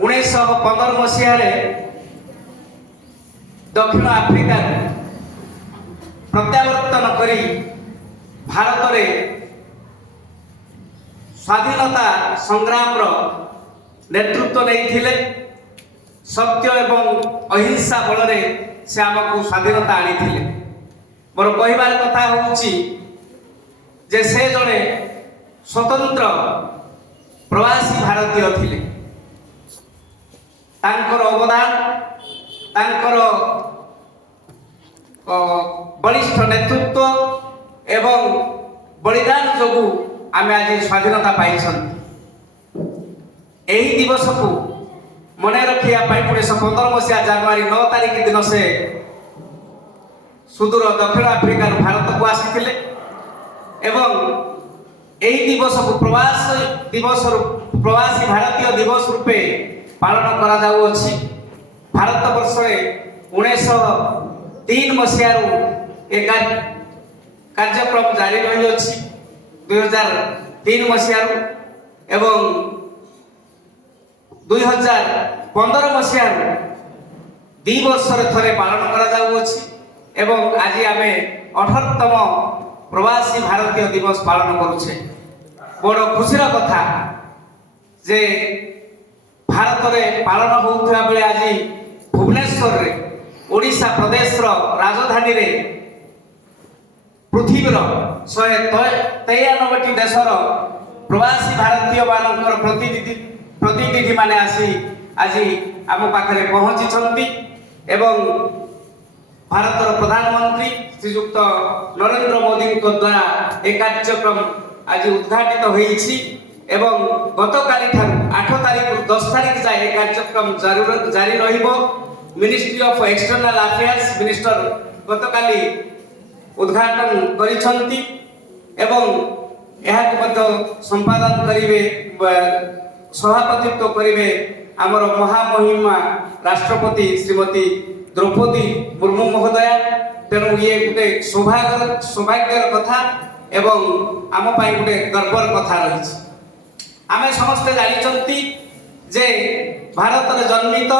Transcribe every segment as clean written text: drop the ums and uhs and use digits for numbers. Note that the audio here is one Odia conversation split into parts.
1915 ମସିହାରେ ଦକ୍ଷିଣ ଆଫ୍ରିକା ପ୍ରତ୍ୟାବର୍ତ୍ତନ କରି ଭାରତରେ ସ୍ୱାଧୀନତା ସଂଗ୍ରାମର ନେତୃତ୍ୱ ନେଇଥିଲେ। ସତ୍ୟ ଏବଂ ଅହିଂସା ବଳରେ ସେ ଆମକୁ ସ୍ୱାଧୀନତା ଆଣିଥିଲେ। ମୋର କହିବାର କଥା ହେଉଛି ଯେ ସେ ଜଣେ ସ୍ୱତନ୍ତ୍ର ପ୍ରବାସୀ ଭାରତୀୟ ଥିଲେ। ତାଙ୍କର ଅବଦାନ, ତାଙ୍କର ବଳିଷ୍ଠ ନେତୃତ୍ୱ ଏବଂ ବଳିଦାନ ଯୋଗୁଁ ଆମେ ଆଜି ସ୍ୱାଧୀନତା ପାଇଛନ୍ତି। ଏହି ଦିବସକୁ ମନେ ରଖିବା ପାଇଁ 1915 ମସିହା ଜାନୁଆରୀ 9 ତାରିଖ ଦିନ ସେ ସୁଦୂର ଦକ୍ଷିଣ ଆଫ୍ରିକାରୁ ଭାରତକୁ ଆସିଥିଲେ ଏବଂ ଏହି ଦିବସକୁ ପ୍ରବାସୀ ଭାରତୀୟ ଦିବସ ରୂପେ ପାଳନ କରାଯାଉଅଛି। ଭାରତ ବର୍ଷରେ 1903 ମସିହାରୁ ଏ କାର୍ଯ୍ୟକ୍ରମ ଜାରି ରହିଅଛି 2003 ମସିହାରୁ ଏବଂ 2015 ମସିହାରୁ 2 ବର୍ଷରେ ଥରେ ପାଳନ କରାଯାଉଅଛି ଏବଂ ଆଜି ଆମେ 18ତମ ପ୍ରବାସୀ ଭାରତୀୟ ଦିବସ ପାଳନ କରୁଛେ। ବଡ଼ ଖୁସିର କଥା ଯେ ଭାରତରେ ପାଳନ ହେଉଥିବା ବେଳେ ଆଜି ଭୁବନେଶ୍ୱରରେ ଓଡ଼ିଶା ପ୍ରଦେଶର ରାଜଧାନୀରେ ପୃଥିବୀର 193ଟି ଦେଶର ପ୍ରବାସୀ ଭାରତୀୟ ମାନଙ୍କର ପ୍ରତିନିଧି ମାନେ ଆସି ଆଜି ଆମ ପାଖରେ ପହଞ୍ଚିଛନ୍ତି ଏବଂ ଭାରତର ପ୍ରଧାନମନ୍ତ୍ରୀ ଶ୍ରୀଯୁକ୍ତ ନରେନ୍ଦ୍ର ମୋଦିଙ୍କ ଦ୍ୱାରା ଏ କାର୍ଯ୍ୟକ୍ରମ ଆଜି ଉଦ୍ଘାଟିତ ହୋଇଛି ଏବଂ ଗତକାଲି ଠାରୁ 8 ତାରିଖରୁ 10 ତାରିଖ ଯାଏ ଏ କାର୍ଯ୍ୟକ୍ରମ ଜାରି ରହିବ। Ministry of external affairs minister ଗତକାଲି ଉଦ୍ଘାଟନ କରିଛନ୍ତି ଏବଂ ଏହାକୁ ମଧ୍ୟ ସମ୍ପାଦନ କରିବେ, ସଭାପତିତ୍ୱ କରିବେ ଆମର ମହାମହିମା ରାଷ୍ଟ୍ରପତି ଶ୍ରୀମତୀ ଦ୍ରୌପଦୀ ମୁର୍ମୁ ମହୋଦୟା। ତେଣୁ ଇଏ ଗୋଟେ ସୌଭାଗ୍ୟର କଥା ଏବଂ ଆମ ପାଇଁ ଗୋଟେ ଗର୍ବର କଥା ରହିଛି। ଆମେ ସମସ୍ତେ ଜାଣିଛନ୍ତି ଯେ ଭାରତରେ ଜନ୍ମିତ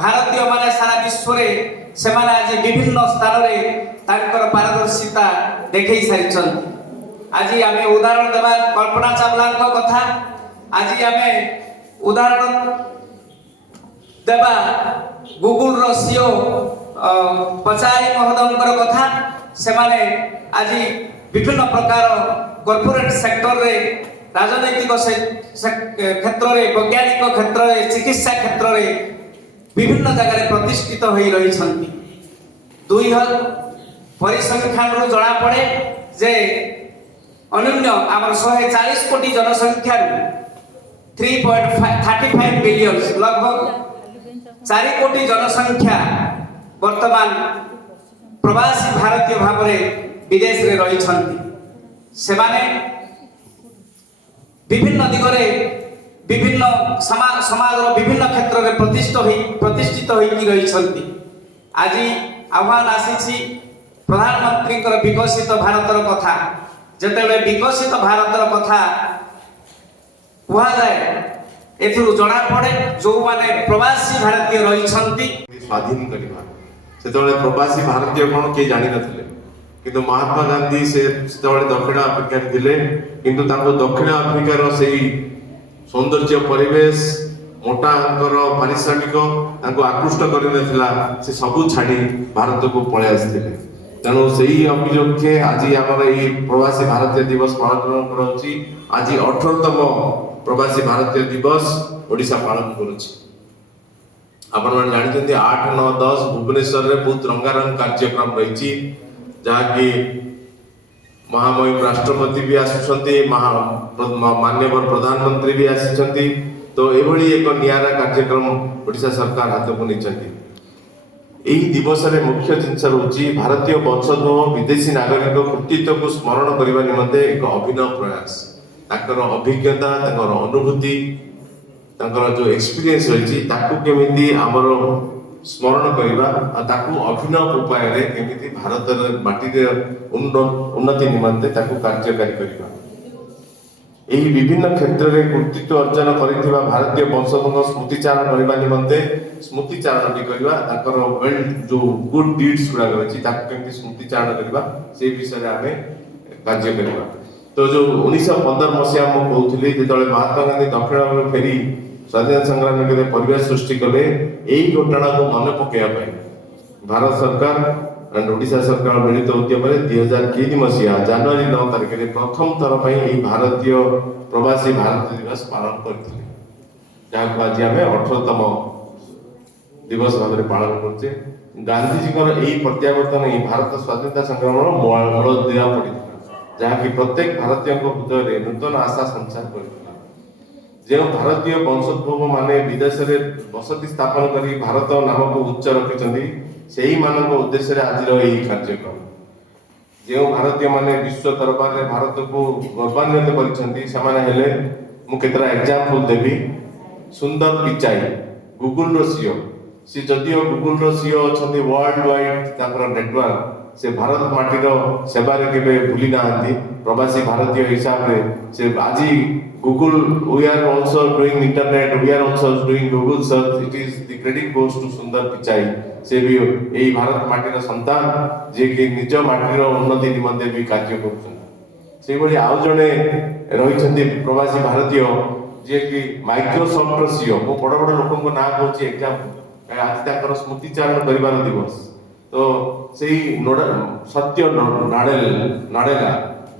ଭାରତୀୟମାନେ ସାରା ବିଶ୍ୱରେ ସେମାନେ ଆଜି ବିଭିନ୍ନ ସ୍ଥାନରେ ତାଙ୍କର ପାରଦର୍ଶିତା ଦେଖେଇ ସାରିଛନ୍ତି। ଆଜି ଆମେ ଉଦାହରଣ ଦେବା କଳ୍ପନା ଚାୱଲାଙ୍କ କଥା, ଆଜି ଆମେ ଉଦାହରଣ ଦେବା ଗୁଗୁଲର ସିଓ ପଚାଇ ମହୋଦୟଙ୍କର କଥା। ସେମାନେ ଆଜି ବିଭିନ୍ନ ପ୍ରକାର କର୍ପୋରେଟ ସେକ୍ଟରରେ, ରାଜନୈତିକ କ୍ଷେତ୍ରରେ, ବୈଜ୍ଞାନିକ କ୍ଷେତ୍ରରେ, ଚିକିତ୍ସା କ୍ଷେତ୍ରରେ ବିଭିନ୍ନ ଜାଗାରେ ପ୍ରତିଷ୍ଠିତ ହୋଇ ରହିଛନ୍ତି। ପରିସଂଖ୍ୟାନରୁ ଜଣାପଡ଼େ ଯେ ଅନନ୍ୟ ଆମର 140 କୋଟି ଜନସଂଖ୍ୟାରୁ 3.35 ବିଲିୟନ ଲଗଭଗ 4 କୋଟି ଜନସଂଖ୍ୟା ବର୍ତ୍ତମାନ ପ୍ରବାସୀ ଭାରତୀୟ ଭାବରେ ବିଦେଶରେ ରହିଛନ୍ତି। ସେମାନେ ବିଭିନ୍ନ ଦିଗରେ ବିଭିନ୍ନ ସମାଜର ବିଭିନ୍ନ କ୍ଷେତ୍ରରେ ପ୍ରତିଷ୍ଠିତ ହୋଇକି ରହିଛନ୍ତି। ଆଜି ଆହ୍ୱାନ ଆସିଛି ପ୍ରଧାନମନ୍ତ୍ରୀଙ୍କର ବିକଶିତ ଭାରତର କଥା। ଯେତେବେଳେ ବିକଶିତ ଭାରତର କଥା କୁହାଯାଏ ଏଥିରୁ ଜଣାପଡ଼େ ଯେଉଁମାନେ ପ୍ରବାସୀ ଭାରତୀୟ ରହିଛନ୍ତି ସ୍ୱାଧୀନ କରିବା। ସେତେବେଳେ ପ୍ରବାସୀ ଭାରତୀୟ କ'ଣ କିଏ ଜାଣିନଥିଲେ, କିନ୍ତୁ ମହାତ୍ମା ଗାନ୍ଧୀ ସେତେବେଳେ ଦକ୍ଷିଣ ଆଫ୍ରିକାରେ ଥିଲେ, କିନ୍ତୁ ତାଙ୍କୁ ଦକ୍ଷିଣ ଆଫ୍ରିକାର ସେଇ ସୌନ୍ଦର୍ଯ୍ୟ ପରିବେଶ, ମୋଟା ଅଙ୍କର ପାରିଶ୍ରମିକ ତାଙ୍କୁ ଆକୃଷ୍ଟ କରିନଥିଲା। ସେ ସବୁ ଛାଡ଼ି ଭାରତକୁ ପଳେଇ ଆସିଥିଲେ। ତେଣୁ ସେହି ଅଭିଯୋଗେ ଆଜି ଆମର ଏହି ପ୍ରବାସୀ ଭାରତୀୟ ଦିବସ ପାଳନ କରାଯାଉଛି। ଆଜି 18ତମ ପ୍ରବାସୀ ଭାରତୀୟ ଦିବସ ଓଡ଼ିଶା ପାଳନ କରୁଛି। ଆପଣମାନେ ଜାଣିଛନ୍ତି 8, 9, 10 ଭୁବନେଶ୍ୱରରେ ବହୁତ ରଙ୍ଗାରଙ୍ଗ କାର୍ଯ୍ୟକ୍ରମ ରହିଛି, ଯାହାକି ମହାମହିମ ରାଷ୍ଟ୍ରପତି ବି ଆସୁଛନ୍ତି, ମାନ୍ୟବର ପ୍ରଧାନମନ୍ତ୍ରୀ ବି ଆସିଛନ୍ତି। ତ ଏଭଳି ଏକ ନିଆରା କାର୍ଯ୍ୟକ୍ରମ ଓଡ଼ିଶା ସରକାର ହାତକୁ ନେଇଛନ୍ତି। ଏହି ଦିବସରେ ମୁଖ୍ୟ ଜିନିଷ ରହୁଛି ଭାରତୀୟ ବଂଶୋଦ୍ଭବ ବିଦେଶୀ ନାଗରିକ କୃତିତ୍ୱକୁ ସ୍ମରଣ କରିବା ନିମନ୍ତେ ଏକ ଅଭିନବ ପ୍ରୟାସ। ତାଙ୍କର ଅଭିଜ୍ଞତା, ତାଙ୍କର ଅନୁଭୂତି, ତାଙ୍କର ଯେଉଁ ଏକ୍ସପିରିଏନ୍ସ ରହିଛି ତାକୁ କେମିତି ଆମର ସ୍ମରଣ କରିବା ଆଉ ତାକୁ ଅଭିନବ ଉପାୟରେ କେମିତି ଭାରତର ମାଟିରେ ଉନ୍ନତି ନିମନ୍ତେ ତାକୁ କାର୍ଯ୍ୟକାରୀ କରିବା। ଏହି ବିଭିନ୍ନ କ୍ଷେତ୍ରରେ କୃତିତ୍ୱ ଅର୍ଜନ କରିଥିବା ଭାରତୀୟ ବଂଶୋଦ୍ଭୂତ ସ୍ମୃତିଚାରଣ କରିବା ନିମନ୍ତେ ସ୍ମୃତିଚାରଣଟି କରିବା ତାଙ୍କର ୱେଲ୍ ଯୋଉ ଗୁଡ୍ ଡିଡ୍ସ ଗୁଡ଼ାକ ଅଛି ତାକୁ କେମିତି ସ୍ମୃତିଚାରଣ କରିବା ସେଇ ବିଷୟରେ ଆମେ କାର୍ଯ୍ୟ କରିବା। ତ ଯୋଉ 1915 ମସିହା ମୁଁ କହୁଥିଲି ଯେତେବେଳେ ମହାତ୍ମା ଗାନ୍ଧୀ ଦକ୍ଷିଣରୁ ଫେରି ସ୍ୱାଧୀନତା ସଂଗ୍ରାମ ନିମନ୍ତେ ପରିବେଶ ସୃଷ୍ଟି କଲେ ଏହି ଘଟଣାକୁ ମନେ ପକାଇବା ପାଇଁ ଭାରତ ସରକାର and ଓଡ଼ିଶା ସରକାର ମିଳିତ ଉଦ୍ୟମରେ 2003 ମସିହା ଜାନୁଆରୀ 9 ତାରିଖରେ ପ୍ରଥମ ଥର ପାଇଁ ଏହି ଭାରତୀୟ ପ୍ରବାସୀ ଭାରତ ଦିବସ ପାଳନ କରିଥିଲେ, ଯାହାକୁ ଆଜି ଆମେ 18ତମ ଦିବସ ଭାବରେ ପାଳନ କରୁଛେ। ଗାନ୍ଧୀଜୀଙ୍କର ଏହି ପ୍ରତ୍ୟାବର୍ତ୍ତନ ହିଁ ଭାରତ ସ୍ୱାଧୀନତା ସଂଗ୍ରାମର ମୂଳଦୁଆ ପଡ଼ିଥିଲା, ଯାହାକି ପ୍ରତ୍ୟେକ ଭାରତୀୟଙ୍କ ହୃଦୟରେ ନୂତନ ଆଶା ସଞ୍ଚାର କରିଥିଲା। ଯେଉଁ ଭାରତୀୟ ବଂଶୋଦ୍ଭବ ମାନେ ବିଦେଶରେ ବସତି ସ୍ଥାପନ କରି ଭାରତ ନାମକୁ ଉଚ୍ଚ ରଖିଛନ୍ତି ସେହିମାନଙ୍କ ଉଦ୍ଦେଶ୍ୟରେ ଆଜିର ଏହି କାର୍ଯ୍ୟକ୍ରମ। ଯେଉଁ ଭାରତୀୟମାନେ ବିଶ୍ୱ ଦରବାରରେ ଭାରତକୁ ଗୌରବାନ୍ୱିତ କରିଛନ୍ତି ସେମାନେ ହେଲେ, ମୁଁ କେତେଟା ଏକ୍ଜାମ୍ପଲ ଦେବି। ସୁନ୍ଦର ପିଚାଇ ଗୁଗୁଲର ସିଓ, ସେ ଯଦିଓ ଗୁଗୁଲର ସିଓ ଅଛନ୍ତି ୱାର୍ଲଡ ୱାଇଡ ତାଙ୍କର ନେଟୱାର୍କ, ସେ ଭାରତ ମାଟିର ସେବାରେ କେବେ ଭୁଲି ନାହାନ୍ତି। ପ୍ରବାସୀ ଭାରତୀୟ ହିସାବରେ ସେ ଆଜି Google we are also doing internet, we are also doing Google search, it is the credit goes to ସୁନ୍ଦର ପିଚାଇ। ସେ ବି ଏହି ଭାରତ ମାଟିର ସନ୍ତାନ ଯିଏକି ନିଜ ମାଟିର ଉନ୍ନତି ନିମନ୍ତେ ବି କାର୍ଯ୍ୟ କରୁଛନ୍ତି। ସେଇଭଳି ଆଉ ଜଣେ ରହିଛନ୍ତି ପ୍ରବାସୀ ଭାରତୀୟ ଯିଏକି ମାଇକ୍ରୋସଫ୍ଟର ସିଓ। ମୁଁ ବଡ଼ ବଡ଼ ଲୋକଙ୍କ ନାଁ କହୁଛି ଏକ୍ଜାମ୍ପଲ, ଆଜି ତାଙ୍କର ସ୍ମୃତିଚାରଣ କରିବାର ଦିବସ। ତ ସେଇ ସତ୍ୟ ନାଡେଲା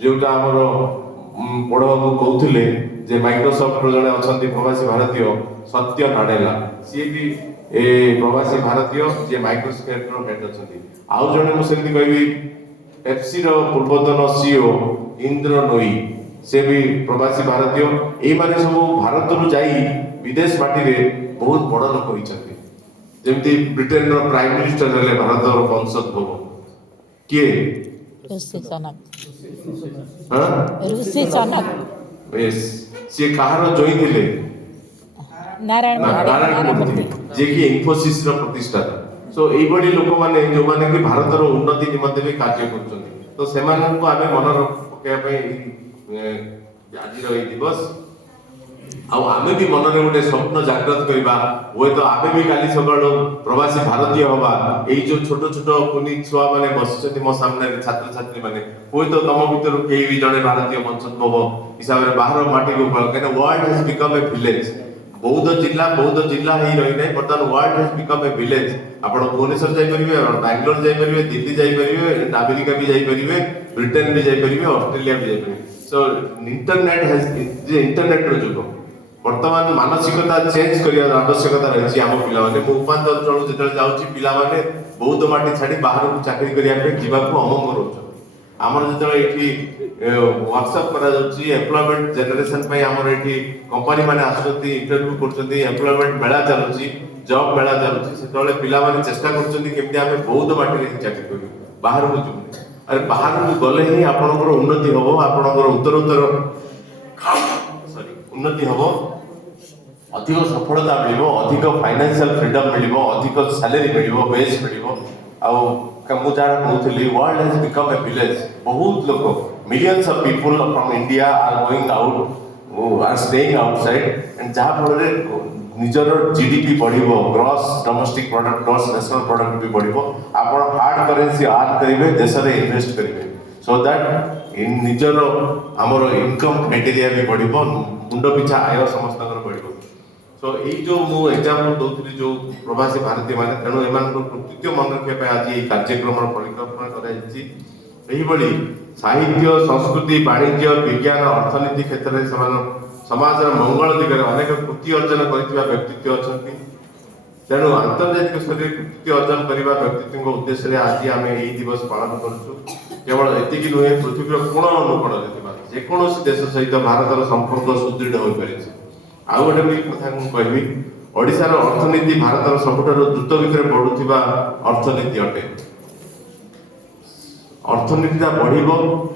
ଯୋଉଟା ଆମର ବଡ଼ବାବୁ କହୁଥିଲେ ଯେ ମାଇକ୍ରୋସଫ୍ଟର ଜଣେ ଅଛନ୍ତି ପ୍ରବାସୀ ଭାରତୀୟ ସତ୍ୟ ନାଡେଲା, ସିଏ ବି ଏ ପ୍ରବାସୀ ଭାରତୀୟ ଯିଏ ମାଇକ୍ରୋସଫ୍ଟର ହେଡ୍ ଅଛନ୍ତି। ଆଉ ଜଣେ ମୁଁ ସେମିତି କହିବି ପେପ୍ସିର ପୂର୍ବତନ ସିଓ ଇନ୍ଦ୍ର ନୋଇ, ସେ ବି ପ୍ରବାସୀ ଭାରତୀୟ। ଏଇମାନେ ସବୁ ଭାରତରୁ ଯାଇ ବିଦେଶ ମାଟିରେ ବହୁତ ବଡ଼ ଲୋକ ହୋଇଛନ୍ତି। ଯେମିତି ବ୍ରିଟେନର ପ୍ରାଇମ ମିନିଷ୍ଟର ହେଲେ ଭାରତର ବଂଶୋଦ୍ଭବ କିଏ? ऋषि जनक। ହଁ ऋषि जनक ବେଶ, ସିଏ କାହାର ଜୟୀ ଥିଲେ? नारायण ନାରାୟଣ ମୂର୍ତ୍ତି, ଯିଏକି ଇନଫୋସିସର ପ୍ରତିଷ୍ଠାତା। ସୋ ଏଇଭଳି ଲୋକମାନେ ଯୋଉମାନେ କି ଭାରତର ଉନ୍ନତି ନିମନ୍ତେ ବି କାର୍ଯ୍ୟ କରୁଛନ୍ତି, ତ ସେମାନଙ୍କୁ ଆମେ ମନେ ପକାଇବା ପାଇଁ ଆଜିର ଏଇ ଦିବସ। ଆଉ ଆମେ ବି ମନରେ ଗୋଟେ ସ୍ୱପ୍ନ ଜାଗ୍ରତ କରିବା, ହୁଏତ ଆମେ ବି କାଲି ସକାଳୁ ପ୍ରବାସୀ ଭାରତୀୟ ହବା। ଏଇ ଯୋଉ ଛୋଟ ଛୋଟ କୁନି ଛୁଆ ମାନେ ବସିଛନ୍ତି ମୋ ସାମ୍ନାରେ, ଛାତ୍ରଛାତ୍ରୀ ମାନେ, ହୁଏତ ତମ ଭିତରୁ କେହି ବି ଜଣେ ଭାରତୀୟ ବଂଶୋଦ୍ଭବ ହିସାବରେ ବାହାର ମାଟିକୁ କାହିଁକିନା world has become a village. Boudh ଜିଲ୍ଲା ହେଇ ରହିନାହିଁ, ବର୍ତ୍ତମାନ world has become a village. ଆପଣ ଭୁବନେଶ୍ୱର ଯାଇପାରିବେ, ବାଙ୍ଗାଲୋର ଯାଇପାରିବେ, ଦିଲ୍ଲୀ ଯାଇପାରିବେ, ଆମେରିକା ବି ଯାଇପାରିବେ, ବ୍ରିଟେନ ବି ଯାଇପାରିବେ, ଅଷ୍ଟ୍ରେଲିଆ ବି ଯାଇପାରିବେ। ସୋ ଇଣ୍ଟରନେଟର ଯୁଗ, ବର୍ତ୍ତମାନ ମାନସିକତା ଚେଞ୍ଜ କରିବାର ଆବଶ୍ୟକତା ରହିଛି ଆମ ପିଲାମାନେ। ମୁଁ ଉପାନ୍ତ ଅଞ୍ଚଳକୁ ଯେତେବେଳେ ଯାଉଛି ପିଲାମାନେ ବୌଦ୍ଧ ମାଟି ଛାଡ଼ି ବାହାରକୁ ଚାକିରି କରିବା ପାଇଁ ଯିବାକୁ ଅମଙ୍ଗ ରହୁଛନ୍ତି। ଆମର ଯେତେବେଳେ ଏଠି ୱାର୍କସପ୍ କରାଯାଉଛି ଏମ୍ପ୍ଲୟମେଣ୍ଟ ଜେନେରେସନ ପାଇଁ, ଆମର ଏଠି କମ୍ପାନୀ ମାନେ ଆସୁଛନ୍ତି, ଇଣ୍ଟରଭ୍ୟୁ କରୁଛନ୍ତି, ଏମ୍ପ୍ଲୟମେଣ୍ଟ ମେଳା ଚାଲୁଛି, ଜବ୍ ମେଳା ଚାଲୁଛି, ସେତେବେଳେ ପିଲାମାନେ ଚେଷ୍ଟା କରୁଛନ୍ତି କେମିତି ଆମେ ବୌଦ୍ଧ ମାଟିରେ ହିଁ ଚାକିରି କରିବୁ, ବାହାରକୁ ଯିବୁ। ଆରେ ବାହାରକୁ ଗଲେ ହିଁ ଆପଣଙ୍କର ଉନ୍ନତି ହବ, ଆପଣଙ୍କର ଉତ୍ତରୋତ୍ତର ଉନ୍ନତି ହବ, ଅଧିକ ସଫଳତା ମିଳିବ, ଅଧିକ ଫାଇନାନ୍ସିଆଲ ଫ୍ରିଡମ୍ ମିଳିବ, ଅଧିକ ସାଲେରୀ ମିଳିବ, ୱେଜ୍ ମିଳିବ। ଆଉ ମୁଁ ଯାହା କହୁଥିଲି world has become a village. ବହୁତ ଲୋକ, millions of people from India are going out, are staying outside, and ଯାହା ଫଳରେ ନିଜର ଜିଡିପି ବଢିବ, gross domestic product, gross national product ବି ବଢିବ। ଆପଣ ହାର୍ଡ କରେନ୍ସି ଆର୍ନ କରିବେ, ଦେଶରେ ଇନଭେଷ୍ଟ କରିବେ, ସୋ ଦ୍ୟାଟ୍ ନିଜର ଆମର ଇନକମ୍ କ୍ରାଇଟେରିଆ ବି ବଢିବ, ମୁଣ୍ଡ ପିଛା ଆୟ ସମସ୍ତଙ୍କର ବଢିବ। ସୋ ଏଇ ଯୋଉ ମୁଁ ଏକ୍ଜାମ୍ପଲ ଦଉଥିଲି ଯୋଉ ପ୍ରବାସୀ ଭାରତୀୟ ମାନେ, ତେଣୁ ଏମାନଙ୍କ କୃତିତ୍ୱ ମନେ ରଖିବା ପାଇଁ ଆଜି ଏହି କାର୍ଯ୍ୟକ୍ରମର ପରିକଳ୍ପନା କରାଯାଇଛି। ଏହିଭଳି ସାହିତ୍ୟ, ସଂସ୍କୃତି, ବାଣିଜ୍ୟ, ବିଜ୍ଞାନ, ଅର୍ଥନୀତି କ୍ଷେତ୍ରରେ ସେମାନେ ସମାଜର ମଙ୍ଗଳ ଦିଗରେ ଅନେକ କୃତି ଅର୍ଜନ କରିଥିବା ବ୍ୟକ୍ତିତ୍ୱ ଅଛନ୍ତି। ତେଣୁ ଆନ୍ତର୍ଜାତିକ ସ୍ତରରେ କୃତିତ୍ୱ ଅର୍ଜନ କରିବା ବ୍ୟକ୍ତିତ୍ୱଙ୍କ ଉଦ୍ଦେଶ୍ୟରେ ଆଜି ଆମେ ଏହି ଦିବସ ପାଳନ କରୁଛୁ। କେବଳ ଏତିକି ନୁହେଁ, ପୃଥିବୀର କୋଣ ଅନୁକୋଣରେ ଥିବା ଯେକୌଣସି ଦେଶ ସହିତ ଭାରତର ସମ୍ପର୍କ ସୁଦୃଢ଼ ହୋଇପାରିଛି। ଆଉ ଗୋଟେ ବି କଥା ମୁଁ କହିବି, ଓଡ଼ିଶାର ଅର୍ଥନୀତି ଭାରତର ସବୁଠାରୁ ଦ୍ରୁତ ଗତିରେ ବଢୁଥିବା ଅର୍ଥନୀତି ଅଟେ। ଅର୍ଥନୀତିଟା ବଢିବ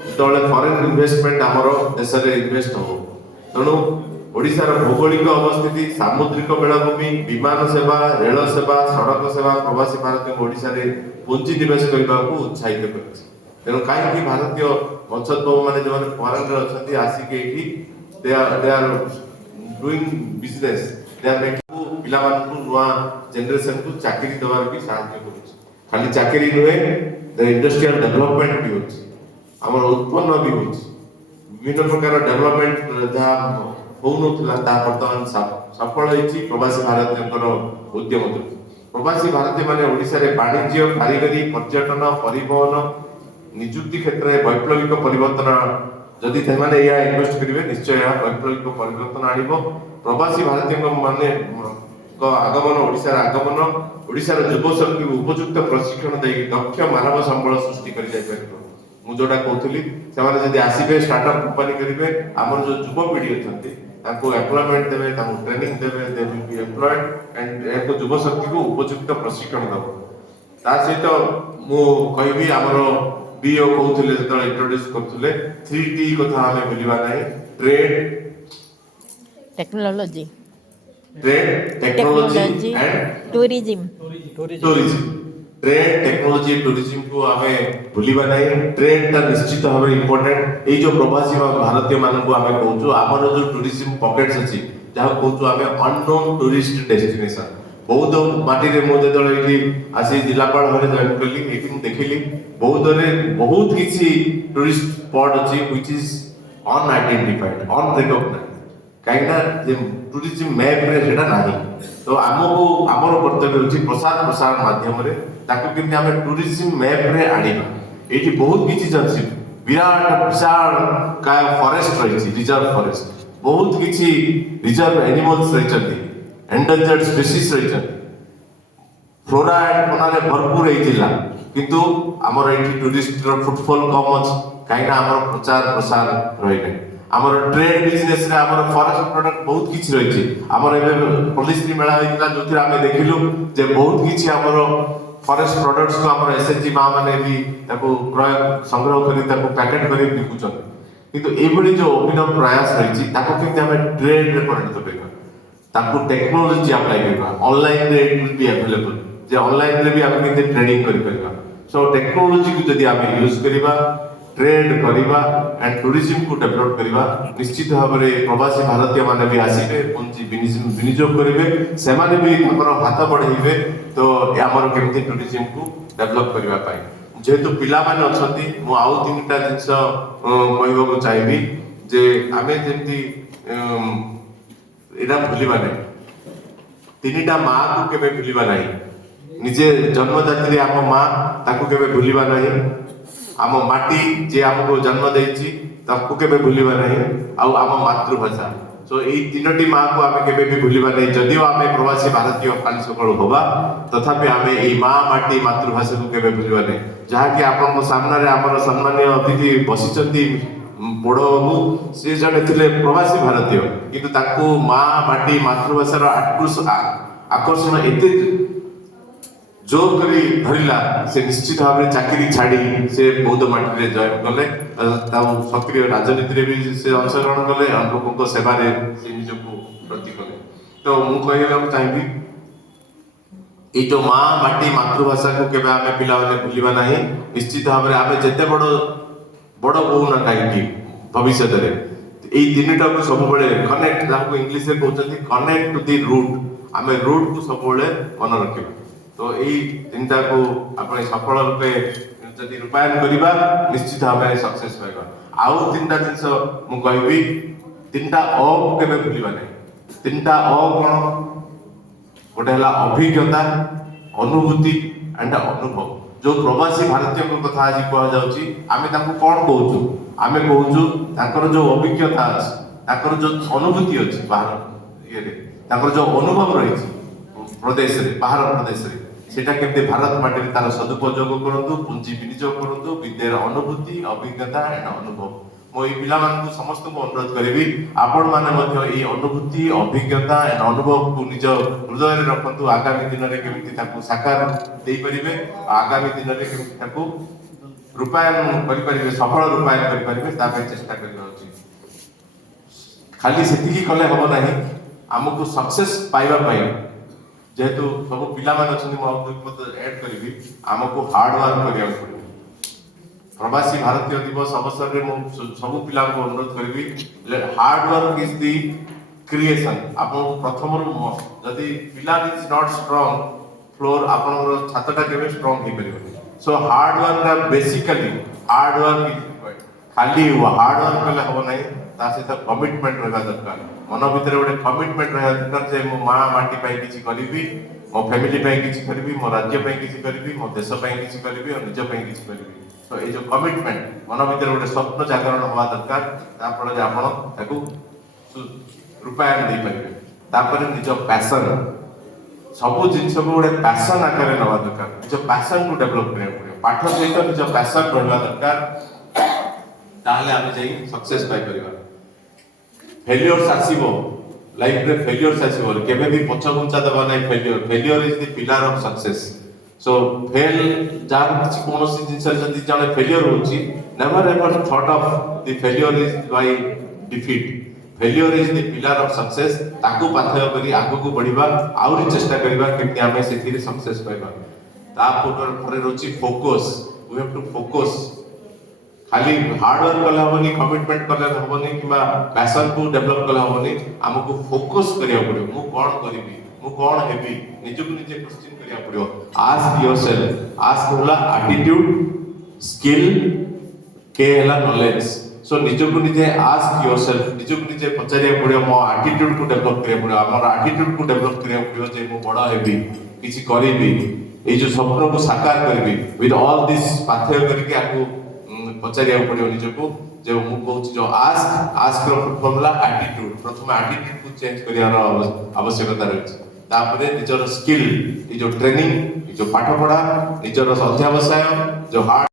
ଯେତେବେଳେ ଫରେନ୍ ଇନଭେଷ୍ଟମେଣ୍ଟ ଆମର ଦେଶରେ ଇନଭେଷ୍ଟ ହବ। ତେଣୁ ଓଡ଼ିଶାର ଭୌଗୋଳିକ ଅବସ୍ଥିତି, ସାମୁଦ୍ରିକ ବେଳାଭୂମି, ବିମାନ ସେବା, ରେଳ ସେବା, ସଡ଼କ ସେବା ପ୍ରବାସୀ ଭାରତୀୟଙ୍କୁ ଓଡ଼ିଶାରେ ପୁଞ୍ଜି ନିବେଶ କରିବାକୁ ଉତ୍ସାହିତ କରିଛି। ତେଣୁ କାହିଁକି ଭାରତୀୟ ବଂଶୋଦ୍ଭବ ମାନେ ଯେଉଁମାନେ ଫରେନ୍ରେ ଅଛନ୍ତି ଆସିକି ଏଇଠି they are doing business, they are making ପିଲାମାନଙ୍କୁ ନୂଆ ଜେନେରେସନ କୁ ଚାକିରି ଦେବାର ବି ସାହାଯ୍ୟ କରୁଛି। ଖାଲି ଚାକିରି ନୁହେଁ, ଇଣ୍ଡଷ୍ଟ୍ରିଆଲ ଡେଭଲପମେଣ୍ଟ ବି ହଉଛି, ଆମର ଉତ୍ପନ୍ନ ବି ହଉଛି, ବିଭିନ୍ନ ପ୍ରକାର ଡେଭଲପମେଣ୍ଟ ଯାହା ହଉନଥିଲା ତାହା ବର୍ତ୍ତମାନ ସଫଳ ହେଇଛି ପ୍ରବାସୀ ଭାରତୀୟଙ୍କର ଉଦ୍ୟମ ଯୋଗୁଁ। ପ୍ରବାସୀ ଭାରତୀୟ ମାନେ ଓଡ଼ିଶାରେ ବାଣିଜ୍ୟ, କାରିଗରୀ, ପର୍ଯ୍ୟଟନ, ପରିବହନ, ନିଯୁକ୍ତି କ୍ଷେତ୍ରରେ ବୈପ୍ଳବିକ ପରିବର୍ତ୍ତନ, ଯଦି ସେମାନେ ଏହା ଇନଭେଷ୍ଟ କରିବେ ନିଶ୍ଚୟ ଏହା ବୈପ୍ଳବିକ ପରିବର୍ତ୍ତନ ଆଣିବ। ପ୍ରବାସୀ ଭାରତୀୟଙ୍କ ମାନେ ଆଗମନ, ଓଡ଼ିଶାର ଆଗମନ ଓଡ଼ିଶାର ଯୁବଶକ୍ତିକୁ ଉପଯୁକ୍ତ ପ୍ରଶିକ୍ଷଣ ଦେଇ ଦକ୍ଷ ମାନବ ସମ୍ବଳ ସୃଷ୍ଟି କରିଯାଇପାରିବ। ମୁଁ ଯୋଉଟା କହୁଥିଲି, ସେମାନେ ଯଦି ଆସିବେ ଷ୍ଟାର୍ଟଅପ୍ କମ୍ପାନୀ କରିବେ, ଆମର ଯୋଉ ଯୁବପିଢ଼ି ଅଛନ୍ତି ତାଙ୍କୁ ଏମ୍ପ୍ଲୟମେଣ୍ଟ ଦେବେ, ତାଙ୍କୁ ଟ୍ରେନିଂ ଦେବେ, ଦେ ୱିଲ୍ ବି ଏମ୍ପ୍ଲଏଡ୍ ଆଣ୍ଡ ଏହାକୁ ଯୁବଶକ୍ତିକୁ ଉପଯୁକ୍ତ ପ୍ରଶିକ୍ଷଣ ଦେବ। ତା ସହିତ ମୁଁ କହିବି, ଆମର ବିଓ କହୁଥିଲେ ଯେତେବେଳେ ଇଣ୍ଟ୍ରୋଡ୍ୟୁସ୍ କରୁଥିଲେ, 3T କଥା ଆମେ ଭୁଲିବା ନାହିଁ। Trade, technology, technology and tourism. Tourism. Trade, technology, tourism को आमे भूलिबा नहीं। ट्रेड ता निश्चित भाव इंपोर्टेंट। ए जो प्रवासी भारतीय मान को आमे कहूछु, आमर जो टूरिज्म पॉकेट्स अछि जहा कहूछु आमे अननोन टूरिस्ट डेस्टिनेशन। बहुत माटी रे मो जेतले एठी आसी जिलापाल हरे जॉइन करली, एठी मु देखिली बहुत रे बहुत किछि टूरिस्ट स्पॉट अछि व्हिच इज अनआइडेंटिफाइड, अनरिकॉग्नाइज्ड। काइना जे टूरिज्म मैप रे सेटा नाही। तो आमको आमर कर्तव्य होछि प्रसार प्रसार माध्यम रे ताकू केमि आमे टूरिज्म मैप रे आनिबा। एठी बहुत किछि अछि, विराट विशाल का फॉरेस्ट रहिछि, रिजर्व फॉरेस्ट, बहुत किछि रिजर्व एनिमल्स रहिछथि, एंडेंजर्ड स्पीशीज रहिछथि, फ्लोरा एंड फौना रे भरपूर हेतिला, किंतु हमर एठी टूरिस्ट रो फुटफॉल कम अछि काइना हमर प्रचार प्रसार रहिनै। हमर ट्रेड बिजनेस रे हमर फॉरेस्ट प्रोडक्ट बहुत किछि रहिछि। हमर एबे पॉलिसी मेला हेतिला जोथि आमे देखिलु जे बहुत किछि हमर फॉरेस्ट प्रोडक्ट्स को हमर एसएचजी मा माने भी ताको क्रय संग्रह करी ताको पैकेट करी बिकुछन। किंतु एभली जो अभिनव प्रयास रहिछि ताको केमि हमें ट्रेड रे परिणत करबा, ताको टेक्नोलॉजी अप्लाई करबा, ऑनलाइन रे it will be available, J online रे भी हम केमि ट्रेडिंग करि परबा। सो टेक्नोलॉजी को जदि हम यूज करबा, ट्रेड करिबा एंड टूरिज्म को डेवलप करिबा, निश्चित भाव में प्रवासी भारतीय माने भी आसीबे, पुंजी विनियोग करिवे, सेमाने भी हमर हाथ बढ़ाइबे। तो हमर केमति टूरिज्म को डेवलप करिबा पाई जेहेतु पिला माने अछंती, मु आउ तीनटा जिंस कहबो को चाहेबी जे आमे जेमति एडा भूलिबा नै, तीनटा मां को केबे भूलिबा नै, निजे जन्मदात्री आम मां ताको केबे भूलिबा नै, आम माटी जे हमको जन्म देछि ताको केबे भूलिबा नै, आउ आम मातृभाषा। सो एई तीनटी मां को आमे केबे भी भूलिबा नै। जदिও आमे प्रवासी भारतीय काली सकल होबा, तथापि आमे एई मां माटी मातृभाषा को केबे भूलिबा नै। जहा कि आपन सामने रे हमर सम्माननीय अतिथि बसिचंती बड़ बाबू, से जने थिले प्रवासी भारतीय, किंतु ताको मां माटी मातृभाषार आकर्षण एते जोर करी धरिला, से निश्चित भाव में चाकरी छाड़ी से बौद्ध माटी रे जॉइन कले, सक्रिय राजनीति रे भी से अंशग्रहण कले, लोकों को सेवा रे से निजको प्रति कले। तो मु कहबा चाहिबी ए जो मां माटी मातृभाषा को केबे आमे पिला माने भूलिबा नाही। निश्चित भाव में आमे जते बड़ हो ना काई भविष्य रे ए तीनटा को सब बळे कनेक्ट, जाको इंग्लिश रे कहउछथि कनेक्ट टू द रूट, आमे रूट को सब बळे मन रखिबा। तो यही तीनटा को अपने सफल रूपे जदि रूपायन करिबा, निश्चित भाव में सक्सेस पाइबा। आउ तीनटा जिंस मु कहबी, तीनटा अ को केबे भूलिबा नै। तीनटा अ कोन, गोटे हला अभिज्ञता, अनुभूति एंड अनुभव। जो प्रवासी भारतीय को कथा आज कह जाउची, आमे ताको कोन कहउछु, आमे कहउछु ताकर जो अभिज्ञता अछि, ताकर जो अनुभूति अछि, बाहर ये रे ताकर जो अनुभव रहिछि प्रदेश रे, बाहर प्रदेश रे, सेटा केमते भारत माटी रे तार सदुपयोग करंतु, पुंजी विनियोग करंतु, विद्यार अनुभूति, अभिज्ञता एंड अनुभव। मो ए पिला मान को समस्त को अनुरोध करिवि, आपण माने मध्य ए अनुभूति, अभिज्ञता एंड अनुभव को निज हृदय रे रखंतु। आगामी दिन रे केमति ताको साकार देई परिबे, आगामी दिन रे केमति ताको रूपायन करि परिबे, सफल रूपायन करि परिबे, ता पे चेष्टा करिबा उचित। खाली सेतिकी कले हबो नाही, हमको सक्सेस पाइबा पाई जेहेतु सब पिला मान अछन, मु आप ऐड करिवि, हमको हार्ड वर्क करिया पड़िबो। प्रवासी भारतीय दिवस अवसर में सब पिला अनुरोध करी hard work is the creation आप प्रथम जदि पिला इज नॉट स्ट्रांग फ्लोर आपन छातटा केबे स्ट्रांग हे परिबो so hard work basically hard work is required खाली हार्ड वर्क कले हबो नहीं ता सहित कमिटमेंट रहबा दरकार मन भीतर गोटे कमिटमेंट रहबा दरकार जे मो मां माटी पाई किछि करिवि मो फैमिली पाई किछि करिवि मो राज्य पाई किछि करिवि मो देश पाई किछि करिवि और निज पाई किछि करिवि तो ये जो कमिटमेंट मन भीतर गोटे स्वप्न जागरण हवा दरकार तापर जे आपण ताकू रूपायन दे पारिबे तापर निज पैशन सब जिनस को गोटे पैशन आकार नवा दरकार निज पैशन को डेवलप करिया पड़े पाठ सहित निज पैशन रहला दरकार ताहले आमे जाई सक्सेस पाई परिबा फेलियर्स आसीबो लाइफ रे फेलियर्स आसीबो केबे भी पछ घुंचा दबा नै failure is the pillar of success so fail jar किसी कोनोसी जिनस जदी जने फेलियर होची never ever thought of the failure is by defeat failure is the pillar of success ताकू पाथय करी आगु को बढ़िबा आउरी चेष्टा करबा केति आमे सेथिरे सक्सेस पाइबा तापर फरे रोची focus we have to focus खाली हार्ड वर्क कले होबनी कमिटमेंट कले होबनी किबा पैशन को डेवलप कले होबनी हमको फोकस करिया पड़ो मु कोन करिवि मु कोन हेबी निजको निजे क्वेश्चन करिया पड़ो आस्क योरसेल्फ आस्क होला एटीट्यूड स्किल के हला नॉलेज सो निजको निजे आस्क योरसेल्फ निजको निजे पचारिया पड़ो मो एटीट्यूड को डेवलप करिया पड़ो हमर एटीट्यूड को डेवलप करिया पड़ो जे मु बडा हेबी किछि करिवि ए जो स्वप्न को साकार करबी विथ ऑल दिस पाथय करके आकू पचारिया पड़ो निजको जे मु कहूँ जो आस्क रो फॉर्मूला एटीट्यूड प्रथम एटीट्यूड को चेंज करियार आवश्यकता रही तापरे निजर स्किल जो ट्रेनिंग जो पाठ पढ़ा निजर अध्यावसाय जो हार्ड